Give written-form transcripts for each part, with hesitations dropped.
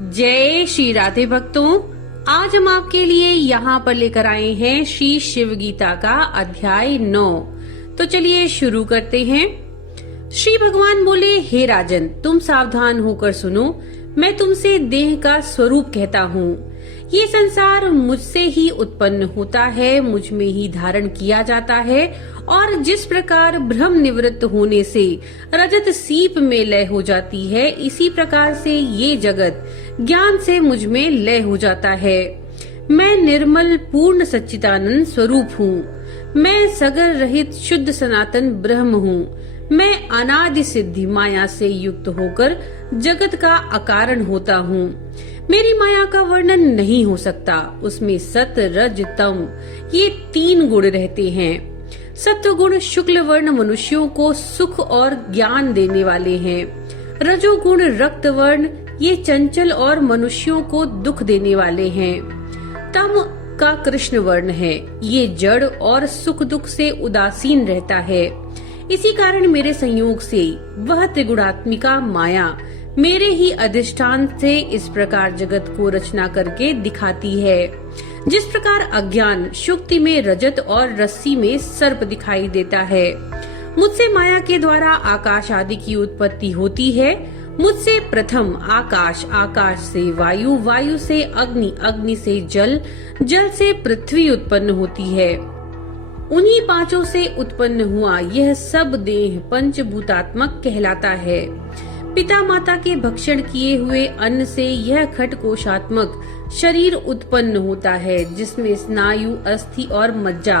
जय श्री राधे भक्तों, आज हम आपके लिए यहाँ पर लेकर आए हैं श्री शिव गीता का अध्याय 9। तो चलिए शुरू करते हैं। श्री भगवान बोले, हे राजन, तुम सावधान होकर सुनो, मैं तुमसे देह का स्वरूप कहता हूँ। ये संसार मुझसे ही उत्पन्न होता है, मुझ में ही धारण किया जाता है, और जिस प्रकार भ्रम निवृत्त होने से रजत सीप में लय हो जाती है, इसी प्रकार से ये जगत ज्ञान से मुझ में लय हो जाता है। मैं निर्मल पूर्ण सच्चिदानंद स्वरूप हूँ। मैं सगर रहित शुद्ध सनातन ब्रह्म हूँ। मैं अनादि सिद्धि माया से युक्त होकर जगत का अकारण होता हूँ। मेरी माया का वर्णन नहीं हो सकता। उसमें सत रज तम ये 3 गुण रहते हैं। सत्व गुण शुक्ल वर्ण मनुष्यों को सुख और ज्ञान देने वाले हैं। रजोगुण रक्त वर्ण ये चंचल और मनुष्यों को दुख देने वाले हैं। तम का कृष्ण वर्ण है, ये जड़ और सुख दुख से उदासीन रहता है। इसी कारण मेरे संयोग से वह त्रिगुणात्मिका माया मेरे ही अधिष्ठान से इस प्रकार जगत को रचना करके दिखाती है। जिस प्रकार अज्ञान शुक्ति में रजत और रस्सी में सर्प दिखाई देता है, मुझसे माया के द्वारा आकाश आदि की उत्पत्ति होती है। मुझसे प्रथम आकाश, आकाश से वायु, वायु से अग्नि, अग्नि से जल, जल से पृथ्वी उत्पन्न होती है। उन्हीं 5 से उत्पन्न हुआ यह सब देह पंचभूतात्मक कहलाता है। पिता माता के भक्षण किए हुए अन्न से यह खटकोशात्मक शरीर उत्पन्न होता है, जिसमें स्नायु, अस्थि और मज्जा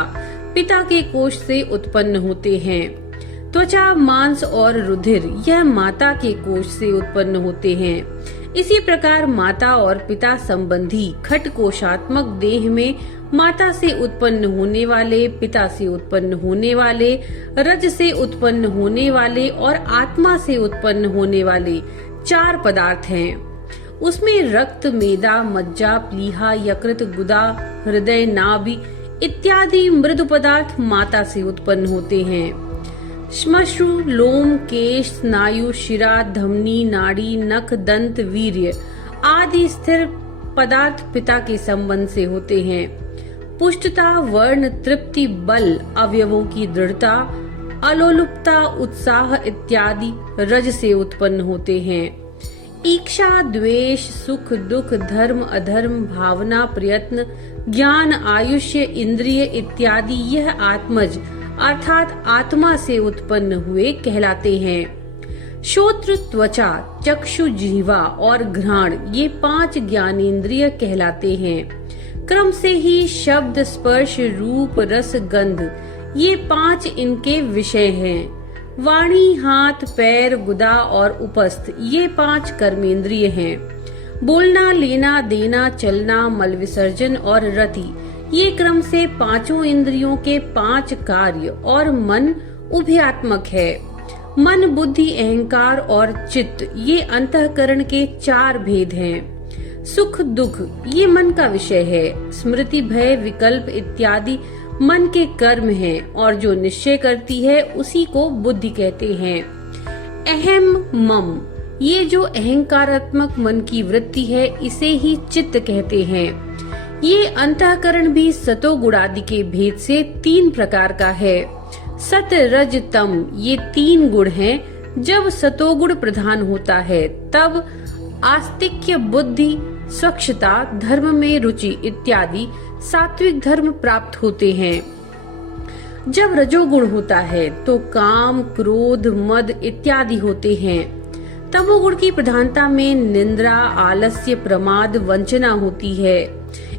पिता के कोश से उत्पन्न होते हैं। त्वचा, मांस और रुधिर यह माता के कोश से उत्पन्न होते हैं। इसी प्रकार माता और पिता संबंधी खटकोशात्मक देह में माता से उत्पन्न होने वाले, पिता से उत्पन्न होने वाले, रज से उत्पन्न होने वाले और आत्मा से उत्पन्न होने वाले 4 पदार्थ हैं। उसमें रक्त, मेदा, मज्जा, प्लीहा, यकृत, गुदा, हृदय, नाभि इत्यादि मृदु पदार्थ माता से उत्पन्न होते हैं। श्मश्रु, लोम, केश, स्नायु, शिरा, धमनी, नाड़ी, नख, दंत, वीर्य आदि स्थिर पदार्थ पिता के संबंध से होते हैं। पुष्टता, वर्ण, तृप्ति, बल, अवयवों की दृढ़ता, अलोलुपता, उत्साह इत्यादि रज से उत्पन्न होते हैं। इच्छा, द्वेष, सुख दुख, धर्म अधर्म, भावना, प्रयत्न, ज्ञान, आयुष्य, इंद्रिय इत्यादि यह आत्मज अर्थात आत्मा से उत्पन्न हुए कहलाते हैं। श्रोत्र, त्वचा, चक्षु, जिह्वा और घ्राण ये 5 ज्ञानेंद्रिय कहलाते हैं। क्रम से ही शब्द, स्पर्श, रूप, रस, गंध ये 5 इनके विषय हैं। वाणी, हाथ, पैर, गुदा और उपस्थ ये 5 कर्मेंद्रिय हैं। बोलना, लेना, देना, चलना, मल विसर्जन और रति ये क्रम से 5 इंद्रियों के 5 कार्य और मन उभयात्मक है। मन, बुद्धि, अहंकार और चित्त ये अंतःकरण के 4 भेद हैं। सुख दुख ये मन का विषय है। स्मृति, भय, विकल्प इत्यादि मन के कर्म हैं, और जो निश्चय करती है उसी को बुद्धि कहते हैं। अहम, मम ये जो अहंकारात्मक मन की वृत्ति है, इसे ही चित्त कहते हैं। ये अंतःकरण भी सतो गुणादि के भेद से 3 प्रकार का है। सत, रज, तम ये 3 गुण हैं। जब सतोगुण प्रधान होता है तब आस्तिक्य, बुद्धि, स्वच्छता, धर्म में रुचि इत्यादि सात्विक धर्म प्राप्त होते हैं। जब रजोगुण होता है तो काम, क्रोध, मद इत्यादि होते हैं। तमोगुण की प्रधानता में निंद्रा, आलस्य, प्रमाद, वंचना होती है।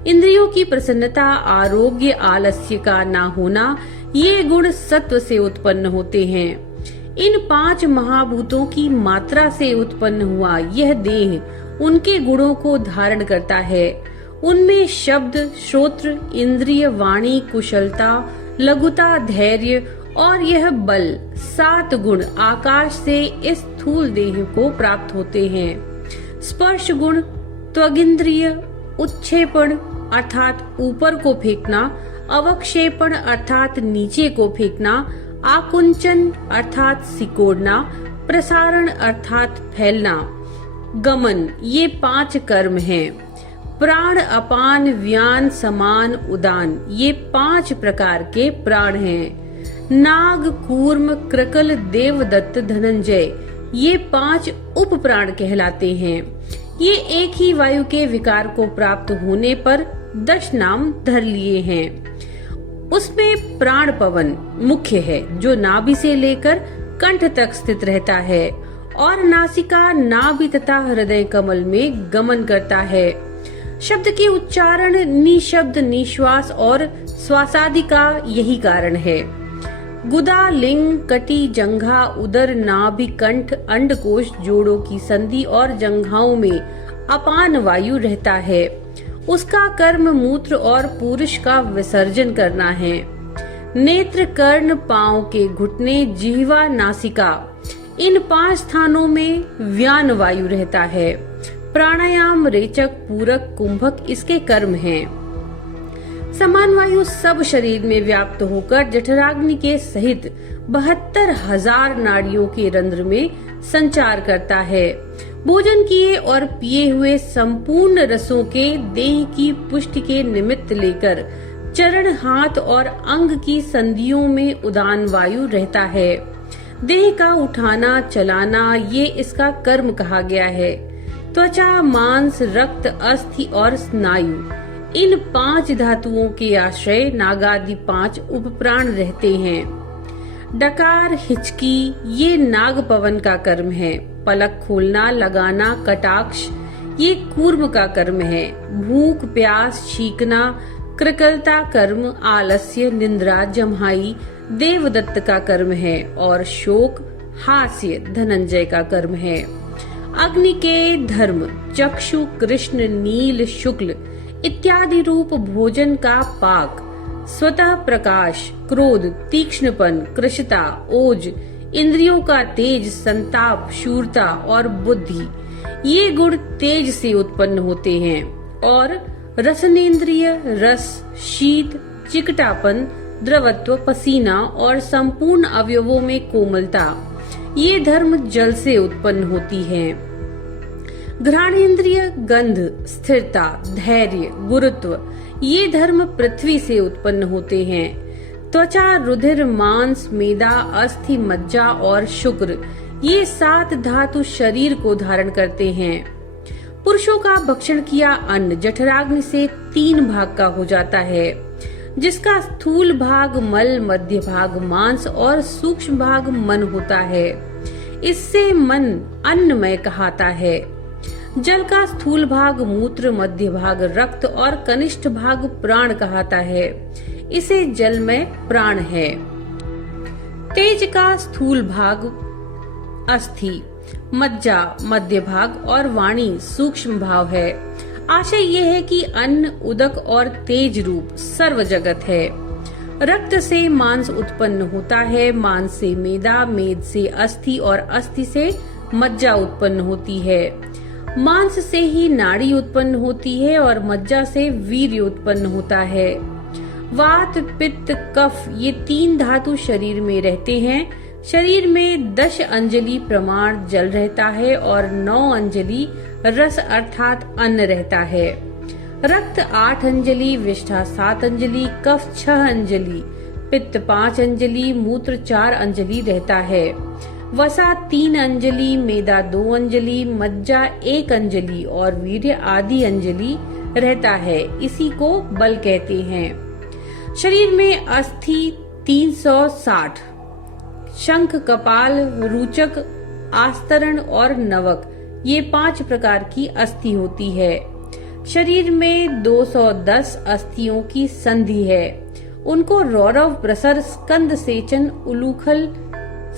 इंद्रियों की प्रसन्नता, आरोग्य, आलस्य का ना होना ये गुण सत्व से उत्पन्न होते हैं। इन 5 महाभूतों की मात्रा से उत्पन्न हुआ यह देह उनके गुणों को धारण करता है। उनमें शब्द, श्रोत्र, इंद्रिय, वाणी, कुशलता, लघुता, धैर्य और यह बल 7 गुण आकाश से इस स्थूल देह को प्राप्त होते हैं। स्पर्श गुण, त्वगिंद्रिय, उत्क्षेपण अर्थात ऊपर को फेंकना, अवक्षेपण अर्थात नीचे को फेंकना, आकुंचन अर्थात सिकोड़ना, प्रसारण अर्थात फैलना, गमन, ये 5 कर्म हैं। प्राण, अपान, व्यान, समान, उदान, ये 5 प्रकार के प्राण हैं। नाग, कूर्म, कृकल, देवदत्त, धनंजय, ये 5 उप प्राण कहलाते हैं। ये एक ही वायु के विकार को प्राप्त होने पर 10 नाम धर लिए हैं। उसमें प्राण पवन मुख्य है, जो नाभि से लेकर कंठ तक स्थित रहता है और नासिका, नाभि तथा हृदय कमल में गमन करता है। शब्द के उच्चारण निशब्द, निश्वास और श्वासादि का यही कारण है। गुदा, लिंग, कटी, जंघा, उदर, नाभि, कंठ, अंडकोश, जोड़ों की संधि और जंघाओं में अपान वायु रहता है। उसका कर्म मूत्र और पुरुष का विसर्जन करना है। नेत्र, कर्ण, पांव के घुटने, जिह्वा, नासिका, इन 5 स्थानों में व्यान वायु रहता है। प्राणायाम, रेचक, पूरक, कुंभक इसके कर्म हैं। समान वायु सब शरीर में व्याप्त होकर जठराग्नि के सहित 72,000 नाड़ियों के रंध्र में संचार करता है। भोजन किए और पिए हुए संपूर्ण रसों के देह की पुष्टि के निमित्त लेकर चरण, हाथ और अंग की संधियों में उदान वायु रहता है। देह का उठाना चलाना ये इसका कर्म कहा गया है। त्वचा, मांस, रक्त, अस्थि और स्नायु, इन 5 धातुओं के आश्रय नागादि 5 उपप्राण रहते हैं। डकार, हिचकी, ये नाग पवन का कर्म है। पलक खोलना, लगाना, कटाक्ष, ये कूर्म का कर्म है। भूख, प्यास, छींकना, कृकलता कर्म, आलस्य, निंद्रा, जम्हाई देवदत्त का कर्म है और शोक, हास्य धनंजय का कर्म है। अग्नि के धर्म चक्षु, कृष्ण, नील, शुक्ल इत्यादि रूप भोजन का पाक, स्वतः प्रकाश, क्रोध, तीक्ष्णपन, कृशता, ओज, इंद्रियों का तेज, संताप, शूरता और बुद्धि, ये गुण तेज से उत्पन्न होते हैं। और रसनेन्द्रिय, रस, शीत, चिकटापन, द्रवत्व, पसीना और संपूर्ण अवयवों में कोमलता, ये धर्म जल से उत्पन्न होती है। घ्राणेन्द्रिय, गंध, स्थिरता, धैर्य, गुरुत्व, ये धर्म पृथ्वी से उत्पन्न होते हैं। त्वचा, रुधिर, मांस, मेदा, अस्थि, मज्जा और शुक्र, ये 7 धातु शरीर को धारण करते हैं। पुरुषों का भक्षण किया अन्न जठराग्नि से 3 भाग का हो जाता है, जिसका स्थूल भाग मल, मध्य भाग मांस और सूक्ष्म भाग मन होता है। इससे मन अन्नमय कहाता है। जल का स्थूल भाग मूत्र, मध्य भाग रक्त और कनिष्ठ भाग प्राण कहाता है। इसे जल में प्राण है। तेज का स्थूल भाग अस्थि, मज्जा मध्य भाग और वाणी सूक्ष्म भाव है। आशय यह है कि अन्न, उदक और तेज रूप सर्व जगत है। रक्त से मांस उत्पन्न होता है, मांस से मेदा, मेद से अस्थि और अस्थि से मज्जा उत्पन्न होती है। मांस से ही नाड़ी उत्पन्न होती है और मज्जा से वीर्य उत्पन्न होता है। वात, पित्त, कफ, ये 3 धातु शरीर में रहते हैं। शरीर में 10 अंजलि प्रमाण जल रहता है और 9 अंजलि रस अर्थात अन्न रहता है। रक्त 8 अंजलि, विष्ठा 7 अंजलि, कफ 6 अंजलि, पित्त 5 अंजलि, मूत्र 4 अंजलि रहता है। वसा 3 अंजलि, मेदा 2 अंजलि, मज्जा 1 अंजलि और वीर्य आदि अंजलि रहता है। इसी को बल कहते हैं। शरीर में अस्थि 360, शंख, कपाल, रुचक, आस्तरण और नवक, ये 5 प्रकार की अस्थि होती है। शरीर में 210 अस्थियों की संधि है। उनको रौरव, प्रसर, स्कंद, सेचन, उलूखल,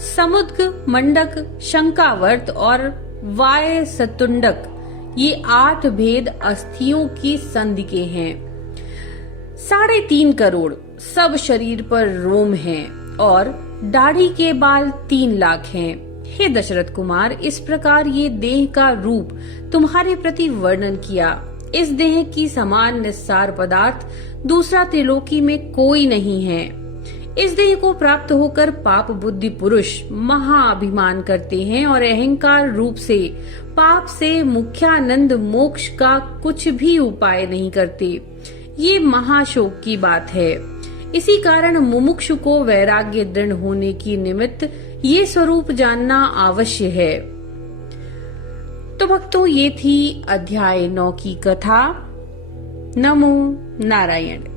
समुद्र, मंडक, शंकावर्त और वाय सतुंडक, ये 8 भेद अस्थियों की संधि के हैं। 3.5 करोड़ सब शरीर पर रोम हैं और दाढ़ी के बाल 3 लाख हैं। हे दशरथ कुमार, इस प्रकार ये देह का रूप तुम्हारे प्रति वर्णन किया। इस देह की समान निस्सार पदार्थ दूसरा त्रिलोकी में कोई नहीं है। इस देह को प्राप्त होकर पाप बुद्धि पुरुष महाअभिमान करते हैं और अहंकार रूप से पाप से मुख्यानंद मोक्ष का कुछ भी उपाय नहीं करते। ये महाशोक की बात है। इसी कारण मुमुक्षु को वैराग्य दृढ़ होने की निमित्त ये स्वरूप जानना अवश्य है। तो भक्तों, ये थी अध्याय 9 की कथा। नमो नारायण।